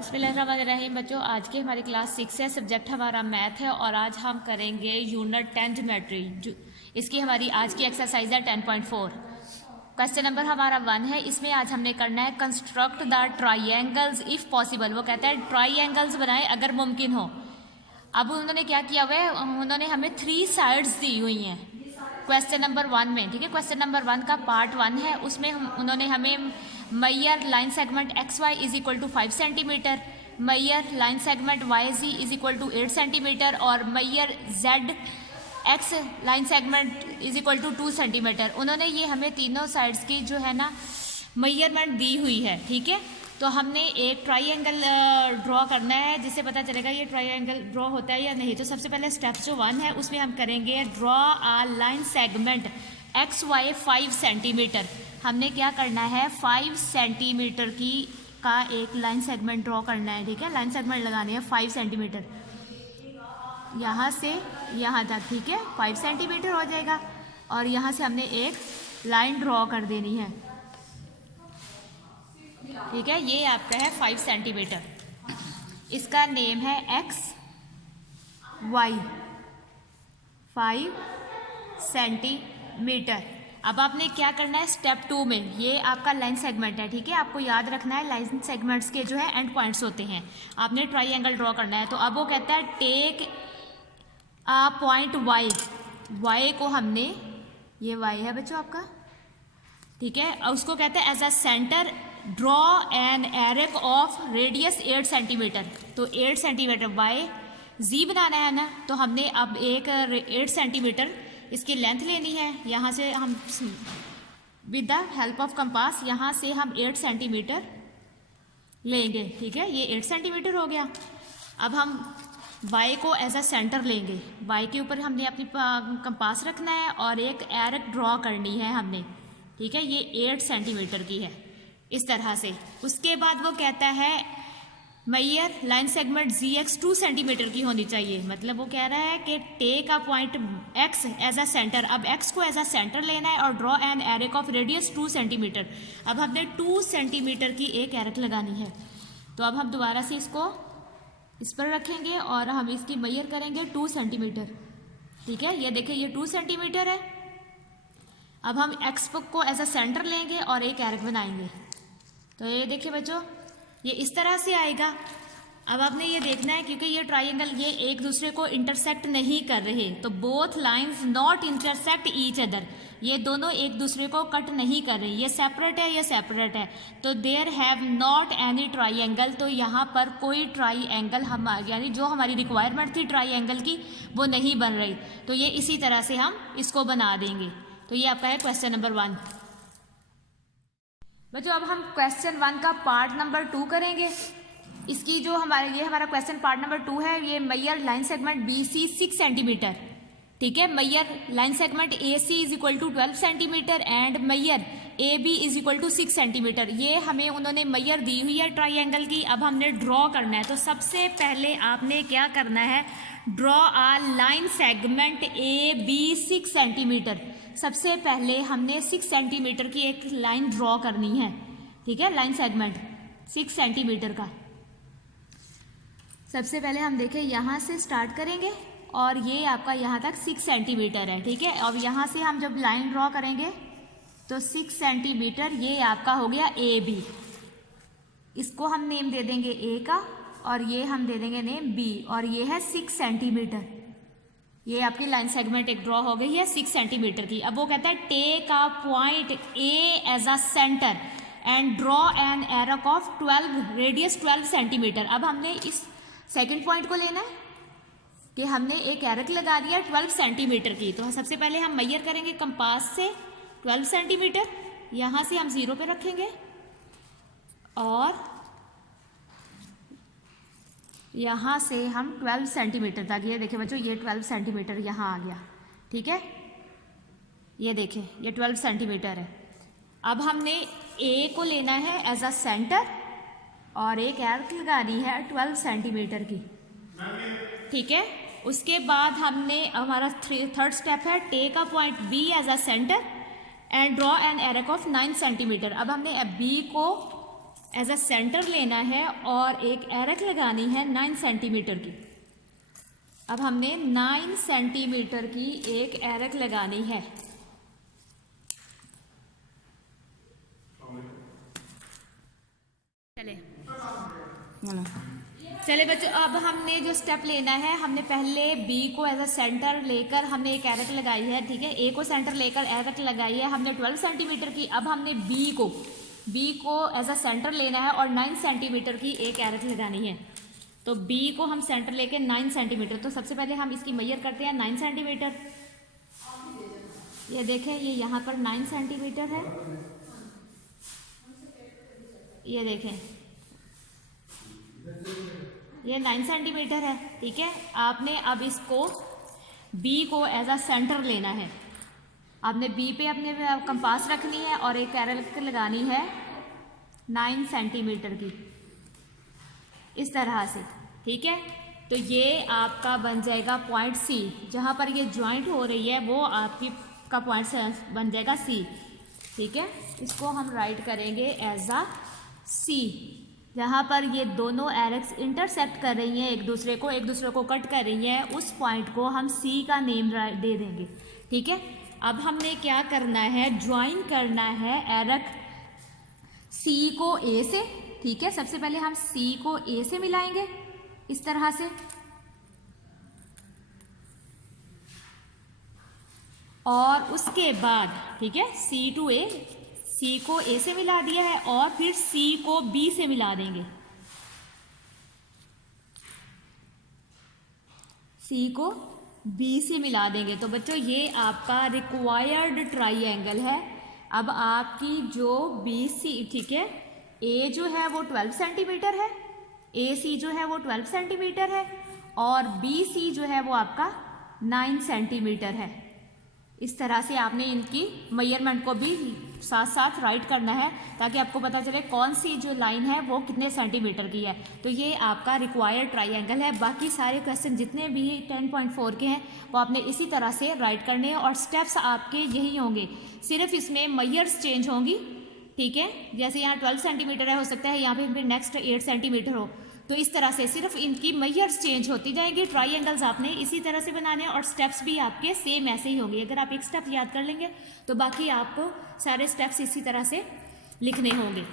बिस्मिल्लाहिर्रहमानिर्रहीम। बच्चों, आज की हमारी क्लास 6 है, सब्जेक्ट हमारा मैथ है और आज हम करेंगे यूनिट 10 ज्योमेट्री। इसकी हमारी आज की एक्सरसाइज है 10.4। क्वेश्चन नंबर हमारा 1 है। इसमें आज हमने करना है construct the triangles if possible. वो कहता है ट्राइंगल्स बनाए अगर मुमकिन हो। अब उन्होंने क्या किया हुआ है, उन्होंने हमें 3 साइड्स दी हुई हैं क्वेश्चन नंबर 1 में। ठीक है, क्वेश्चन नंबर 1 का पार्ट 1 है। उसमें उन्होंने हमें measure line segment X Y is equal to 5 centimetre, measure line segment Y Z is equal to 8 centimetre और measure Z X line segment is equal to 2 centimetre. उन्होंने ये हमें तीनों साइड्स की जो है ना मेजरमेंट दी हुई है। ठीक है, तो हमने एक ट्राइंगल ड्रॉ करना है जिससे पता चलेगा ये ट्राइंगल ड्रॉ होता है या नहीं। तो सबसे पहले स्टेप जो 1 है उसमें हम करेंगे draw a line segment X Y 5 centimetre. हमने क्या करना है 5 सेंटीमीटर की का एक लाइन सेगमेंट ड्रॉ करना है। ठीक है, लाइन सेगमेंट लगानी है 5 सेंटीमीटर यहाँ से यहाँ तक। ठीक है, 5 सेंटीमीटर हो जाएगा और यहाँ से हमने एक लाइन ड्रॉ कर देनी है। ठीक है, ये आपका है 5 सेंटीमीटर। इसका नेम है एक्स वाई 5 सेंटीमीटर। अब आपने क्या करना है स्टेप 2 में, ये आपका लाइन सेगमेंट है। ठीक है, आपको याद रखना है लाइन सेगमेंट्स के जो है एंड पॉइंट्स होते हैं। आपने ट्राइंगल ड्रॉ करना है। तो अब वो कहता है टेक आ पॉइंट वाई, वाई को हमने, ये वाई है बच्चों आपका। ठीक है, उसको कहते हैं as a centre draw an arc of radius 8 centimetre. तो 8 सेंटीमीटर वाई जी बनाना है ना, तो हमने अब एक 8 सेंटीमीटर इसकी लेंथ लेनी है। यहाँ से हम with the help of compass यहाँ से हम 8 सेंटीमीटर लेंगे। ठीक है, ये 8 सेंटीमीटर हो गया। अब हम वाई को एज अ सेंटर लेंगे। वाई के ऊपर हमने अपनी कंपास रखना है और एक एरिक ड्रॉ करनी है हमने। ठीक है, ये 8 सेंटीमीटर की है इस तरह से। उसके बाद वो कहता है Maihar line segment G X 2 centimetre की होनी चाहिए। मतलब वो कह रहा है कि take a point X as a centre. अब एक्स को एज अ सेंटर लेना है और draw an arc of radius 2 centimetre. अब हमने 2 सेंटीमीटर की एक एरिक लगानी है। तो अब हम दोबारा से इसको इस पर रखेंगे और हम इसकी मैयर करेंगे 2 सेंटीमीटर। ठीक है, ये देखिए ये 2 सेंटीमीटर है। अब हम एक्स को एज अ सेंटर लेंगे और एक एरिक बनाएंगे। तो ये देखिए बच्चों, ये इस तरह से आएगा। अब आपने ये देखना है क्योंकि ये ट्राइंगल ये एक दूसरे को इंटरसेक्ट नहीं कर रहे, तो both lines not intersect each other. ये दोनों एक दूसरे को कट नहीं कर रहे, ये सेपरेट है, ये सेपरेट है। तो there have not any triangle. तो यहाँ पर कोई ट्राइंगल हम यानी जो हमारी रिक्वायरमेंट थी ट्राइंगल की वो नहीं बन रही। तो ये इसी तरह से हम इसको बना देंगे। तो ये आपका है क्वेश्चन नंबर 1। बच्चों, अब हम क्वेश्चन 1 का पार्ट नंबर 2 करेंगे। इसकी जो हमारा क्वेश्चन पार्ट नंबर 2 है, ये measure line segment B C 6 centimetre. ठीक है, Maihar line segment A C is equal to 12 centimetre and measure A B is equal to 6 centimetre. ये हमें उन्होंने मैयर दी हुई है ट्राइंगल की। अब हमने ड्रॉ करना है। तो सबसे पहले आपने क्या करना है, draw a line segment A B 6 centimetre. सबसे पहले हमने 6 सेंटीमीटर की एक लाइन ड्रॉ करनी है। ठीक है, लाइन सेगमेंट 6 सेंटीमीटर का। सबसे पहले हम देखें यहाँ से स्टार्ट करेंगे और ये आपका यहाँ तक 6 सेंटीमीटर है। ठीक है, अब यहाँ से हम जब लाइन ड्रॉ करेंगे तो 6 सेंटीमीटर ये आपका हो गया ए बी। इसको हम नेम दे देंगे ए का और ये हम दे देंगे नेम बी और ये है 6 सेंटीमीटर। ये आपकी लाइन सेगमेंट एक ड्रॉ हो गई है 6 सेंटीमीटर की। अब वो कहता है take a point A as a centre and draw an arc of 12 radius 12 centimetre. अब हमने इस सेकंड पॉइंट को लेना है कि हमने एक एरिक लगा दिया 12 सेंटीमीटर की। तो सबसे पहले हम मैयर करेंगे कंपास से 12 सेंटीमीटर। यहाँ से हम 0 पे रखेंगे और यहाँ से हम 12 सेंटीमीटर तक, ये देखिए बच्चों ये 12 सेंटीमीटर यहाँ आ गया। ठीक है, ये देखिए ये 12 सेंटीमीटर है। अब हमने ए को लेना है एज अ सेंटर और एक एरिक लगानी है 12 सेंटीमीटर की। ठीक है, उसके बाद हमने हमारा थर्ड स्टेप है take a point B as a centre and draw an arc of 9 centimetre. अब हमने बी को एज अ सेंटर लेना है और एक एरक लगानी है 9 सेंटीमीटर की। अब हमने 9 सेंटीमीटर की एक एरक लगानी है। चले बच्चों, अब हमने जो स्टेप लेना है, हमने पहले बी को एज अ सेंटर लेकर हमने एक एरक लगाई है, ठीक है। ए को सेंटर लेकर एरक लगाई है हमने 12 सेंटीमीटर की। अब हमने बी को एज अ सेंटर लेना है और 9 सेंटीमीटर की एक एरक लगानी है। तो बी को हम सेंटर लेके 9 सेंटीमीटर, तो सबसे पहले हम इसकी मेजर करते हैं 9 सेंटीमीटर। ये देखें, ये यहाँ पर 9 सेंटीमीटर है, ये देखें ये 9 सेंटीमीटर है, ठीक है। आपने अब इसको बी को एज अ सेंटर लेना है। आपने बी पे अपने कंपास रखनी है और एक एरक लगानी है 9 सेंटीमीटर की, इस तरह से, ठीक है। तो ये आपका बन जाएगा पॉइंट सी, जहाँ पर ये ज्वाइंट हो रही है वो आपकी का पॉइंट बन जाएगा सी, ठीक है। इसको हम राइट करेंगे एज अ सी। जहाँ पर ये दोनों एरक्स इंटरसेक्ट कर रही हैं एक दूसरे को कट कर रही हैं, उस पॉइंट को हम सी का नेम दे देंगे, ठीक है। अब हमने क्या करना है, ज्वाइन करना है एरक सी को ए से, ठीक है। सबसे पहले हम सी को ए से मिलाएंगे इस तरह से, और उसके बाद, ठीक है, सी टू ए, सी को ए से मिला दिया है और फिर सी को बी से मिला देंगे, सी को बी से मिला देंगे। तो बच्चों ये आपका रिक्वायर्ड ट्राइएंगल है। अब आपकी जो बी सी, ठीक है, ए जो है वो 12 सेंटीमीटर है, ए सी जो है वो 12 सेंटीमीटर है और बी सी जो है वो आपका 9 सेंटीमीटर है। इस तरह से आपने इनकी मेजरमेंट को भी साथ साथ राइट करना है ताकि आपको पता चले कौन सी जो लाइन है वो कितने सेंटीमीटर की है। तो ये आपका रिक्वायर्ड ट्राइएंगल है। बाकी सारे क्वेश्चन जितने भी 10.4 के हैं वो आपने इसी तरह से राइट करने हैं और स्टेप्स आपके यही होंगे, सिर्फ इसमें मेजर्स चेंज होंगी, ठीक है। जैसे यहाँ 12 सेंटीमीटर है, हो सकता है यहाँ पे फिर नेक्स्ट 8 सेंटीमीटर हो, तो इस तरह से सिर्फ इनकी मेजर्स चेंज होती जाएंगी। ट्राइएंगल्स आपने इसी तरह से बनाने हैं और स्टेप्स भी आपके सेम ऐसे ही होंगे। अगर आप एक स्टेप याद कर लेंगे तो बाकी आपको सारे स्टेप्स इसी तरह से लिखने होंगे।